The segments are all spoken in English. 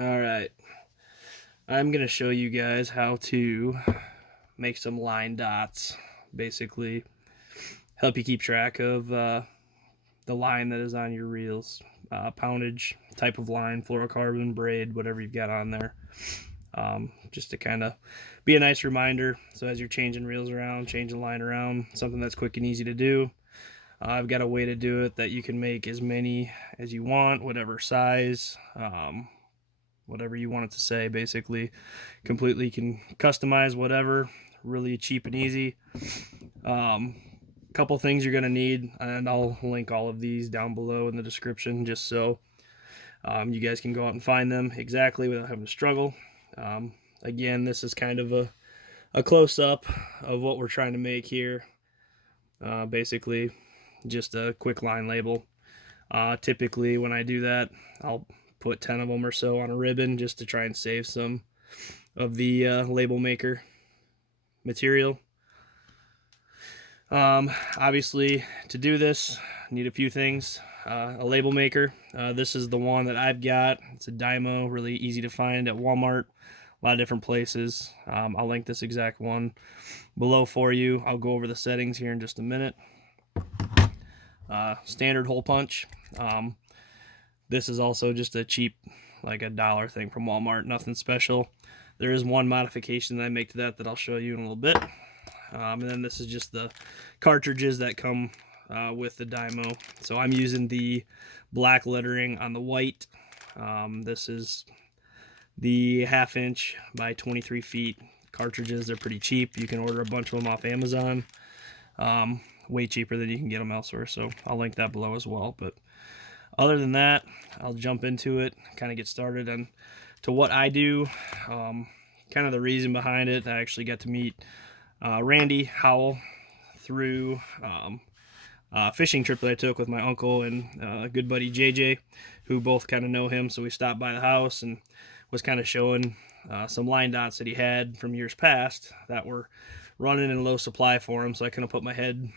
All right, I'm going to show you guys how to make some line dots, basically help you keep track of the line that is on your reels, poundage, type of line, fluorocarbon, braid, whatever you've got on there. Just to kind of be a nice reminder. So as you're changing reels around, changing line around, something that's quick and easy to do. I've got a way to do it that you can make as many as you want, whatever size, whatever you want it to say, basically. Completely can customize whatever, really cheap and easy. Couple things you're going to need, and I'll link all of these down below in the description just so you guys can go out and find them exactly without having to struggle. Again, this is kind of a close-up of what we're trying to make here. Basically, just a quick line label. Typically, when I do that, I'll put 10 of them or so on a ribbon just to try and save some of the label maker material. Obviously, to do this, I need a few things. A label maker. This is the one that I've got. It's a Dymo, really easy to find at Walmart, a lot of different places. I'll link this exact one below for you. I'll go over the settings here in just a minute. Standard hole punch. This is also just a cheap, like $1 thing from Walmart, nothing special. There is one modification that I make to that I'll show you in a little bit. And then this is just the cartridges that come with the Dymo. So I'm using the black lettering on the white. This is the 1/2 inch by 23 feet cartridges. They're pretty cheap. You can order a bunch of them off Amazon. Way cheaper than you can get them elsewhere. So I'll link that below as well. But other than that, I'll jump into it, kind of get started on to what I do. Kind of the reason behind it, I actually got to meet Randy Howell through a fishing trip that I took with my uncle and a good buddy JJ, who both kind of know him. So we stopped by the house and was kind of showing some line dots that he had from years past that were running in low supply for him. So I kind of put my head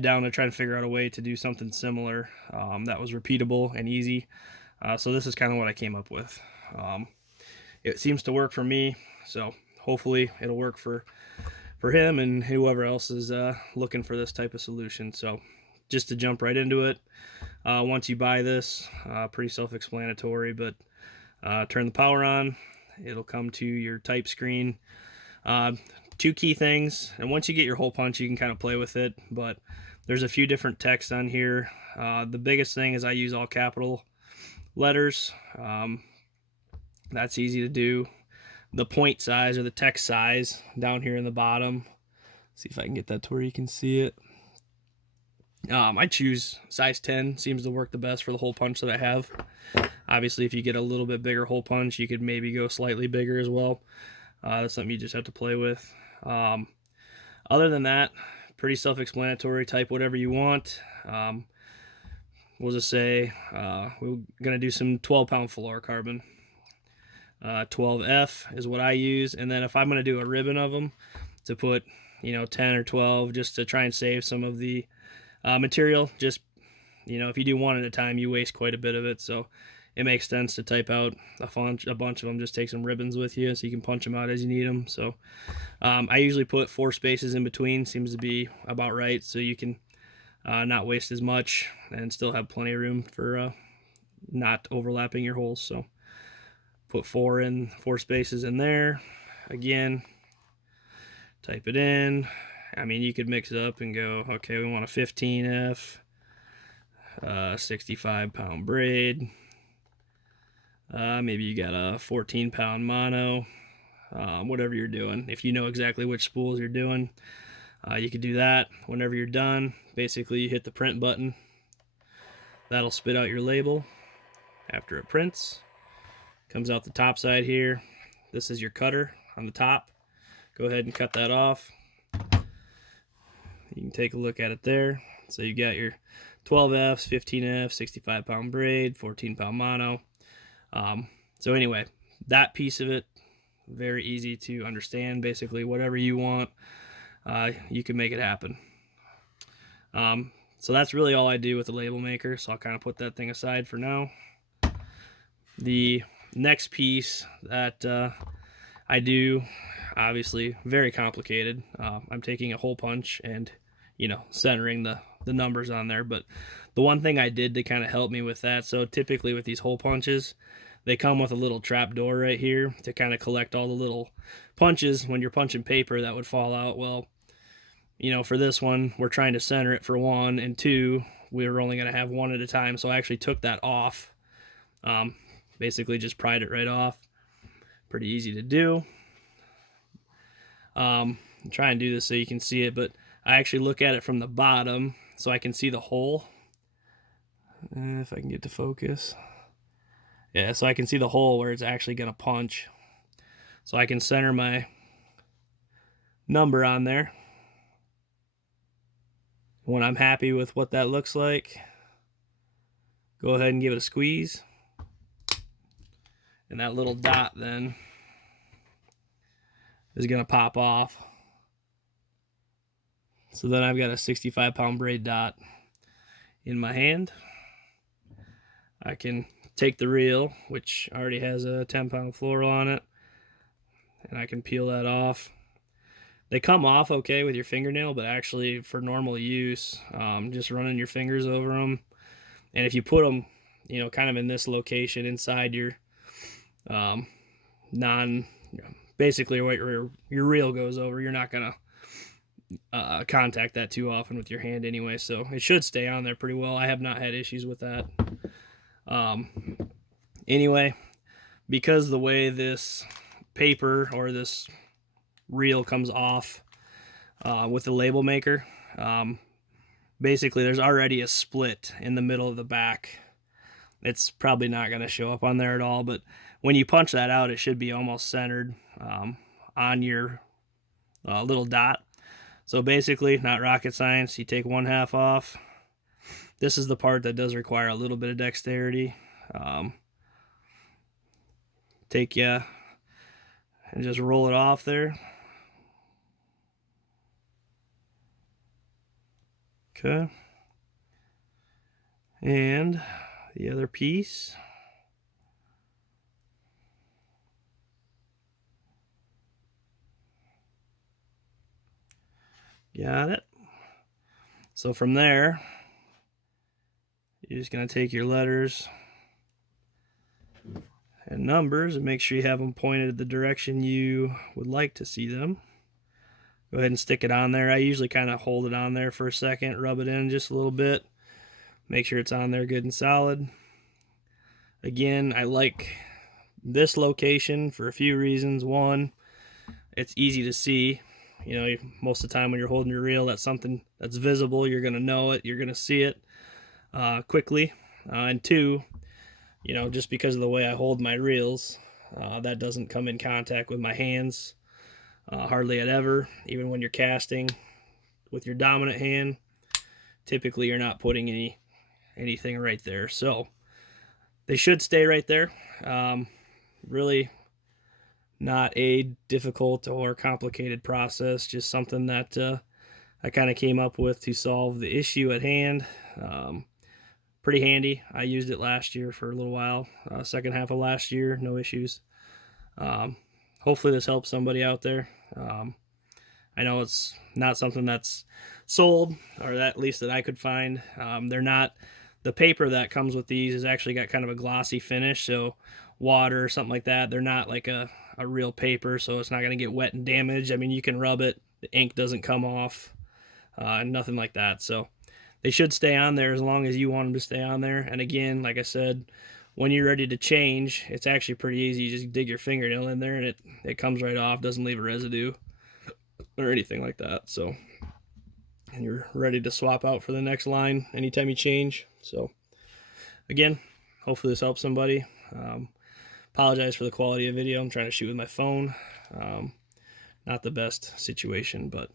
down to try to figure out a way to do something similar that was repeatable and easy. So this is kind of what I came up with. It seems to work for me, so hopefully it'll work for him and whoever else is looking for this type of solution. So just to jump right into it, once you buy this, pretty self-explanatory, but turn the power on, it'll come to your type screen. Two key things, and once you get your hole punch, you can kind of play with it, but there's a few different texts on here. The biggest thing is I use all capital letters. That's easy to do. The point size or the text size down here in the bottom. See if I can get that to where you can see it. I choose size 10, seems to work the best for the hole punch that I have. Obviously, if you get a little bit bigger hole punch, you could maybe go slightly bigger as well. That's something you just have to play with. Other than that, pretty self-explanatory. Type whatever you want. We'll just say we're going to do some 12-pound fluorocarbon. 12F is what I use, and then if I'm going to do a ribbon of them, to put 10 or 12 just to try and save some of the material. Just if you do one at a time, you waste quite a bit of it, so it makes sense to type out a bunch of them. Just take some ribbons with you so you can punch them out as you need them. So I usually put 4 spaces in between, seems to be about right, so you can not waste as much and still have plenty of room for not overlapping your holes. So put 4 spaces in there. Again, type it in. I mean, you could mix it up and go, okay, we want a 15F, 65-pound braid. Maybe you got a 14-pound mono, whatever you're doing. If you know exactly which spools you're doing, you could do that. Whenever you're done, basically you hit the print button. That'll spit out your label after it prints. Comes out the top side here. This is your cutter on the top. Go ahead and cut that off. You can take a look at it there. So you got your 12Fs, 15F, 65-pound braid, 14-pound mono. So anyway, that piece of it, very easy to understand. Basically, whatever you want, you can make it happen. So that's really all I do with the label maker. So I'll kind of put that thing aside for now. The next piece that I do, obviously very complicated. I'm taking a hole punch and, you know, centering the numbers on there. But the one thing I did to kind of help me with that, so typically with these hole punches, they come with a little trap door right here to kind of collect all the little punches when you're punching paper that would fall out. Well, you know, for this one, we're trying to center it for one, and two, we were only going to have one at a time. So I actually took that off. Basically just pried it right off. Pretty easy to do. Try and do this so you can see it, but I actually look at it from the bottom so I can see the hole. If I can get to focus. Yeah, so I can see the hole where it's actually going to punch. So I can center my number on there. When I'm happy with what that looks like, go ahead and give it a squeeze. And that little dot then is going to pop off. So then I've got a 65-pound braid dot in my hand. I can take the reel, which already has a 10-pound floral on it, and I can peel that off. They come off okay with your fingernail, but actually for normal use, just running your fingers over them, and if you put them, you know, kind of in this location inside your basically where your reel goes over, you're not gonna contact that too often with your hand anyway, so it should stay on there pretty well. I have not had issues with that. Anyway, because the way this paper or this reel comes off with the label maker, basically there's already a split in the middle of the back. It's probably not going to show up on there at all, but when you punch that out, it should be almost centered on your little dot. So basically, not rocket science. You take 1/2 off. This is the part that does require a little bit of dexterity. Take you and just roll it off there. Okay. And the other piece. Got it. So from there, you're just going to take your letters and numbers and make sure you have them pointed the direction you would like to see them. Go ahead and stick it on there. I usually kind of hold it on there for a second, rub it in just a little bit, make sure it's on there good and solid. Again, I like this location for a few reasons. One, it's easy to see. You know, most of the time when you're holding your reel, that's something that's visible. You're going to know it. You're going to see it quickly. And two, you know, just because of the way I hold my reels, that doesn't come in contact with my hands hardly at ever. Even when you're casting with your dominant hand, typically you're not putting anything right there. So they should stay right there. Really not a difficult or complicated process, just something that I kind of came up with to solve the issue at hand. Pretty handy. I used it last year for a little while, second half of last year, no issues. Hopefully this helps somebody out there. I know it's not something that's sold, or at least that I could find. They're not, the paper that comes with these has actually got kind of a glossy finish, so water or something like that, they're not like a real paper, so it's not going to get wet and damaged. I mean, you can rub it, the ink doesn't come off, nothing like that. So they should stay on there as long as you want them to stay on there. And again, like I said, when you're ready to change, it's actually pretty easy. You just dig your fingernail in there and it comes right off, doesn't leave a residue or anything like that. So, and you're ready to swap out for the next line anytime you change. So again, hopefully this helps somebody. Apologize for the quality of video. I'm trying to shoot with my phone. Not the best situation, but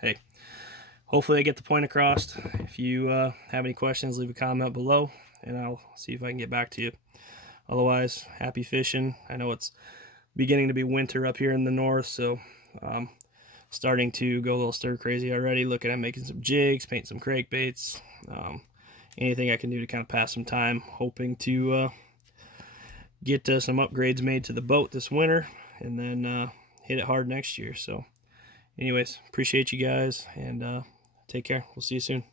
hey, hopefully I get the point across. If you have any questions, leave a comment below and I'll see if I can get back to you. Otherwise, happy fishing. I know it's beginning to be winter up here in the north, so starting to go a little stir crazy already, looking at making some jigs, paint some crankbaits, anything I can do to kind of pass some time, hoping to get some upgrades made to the boat this winter, and then hit it hard next year. So anyways, appreciate you guys, and take care. We'll see you soon.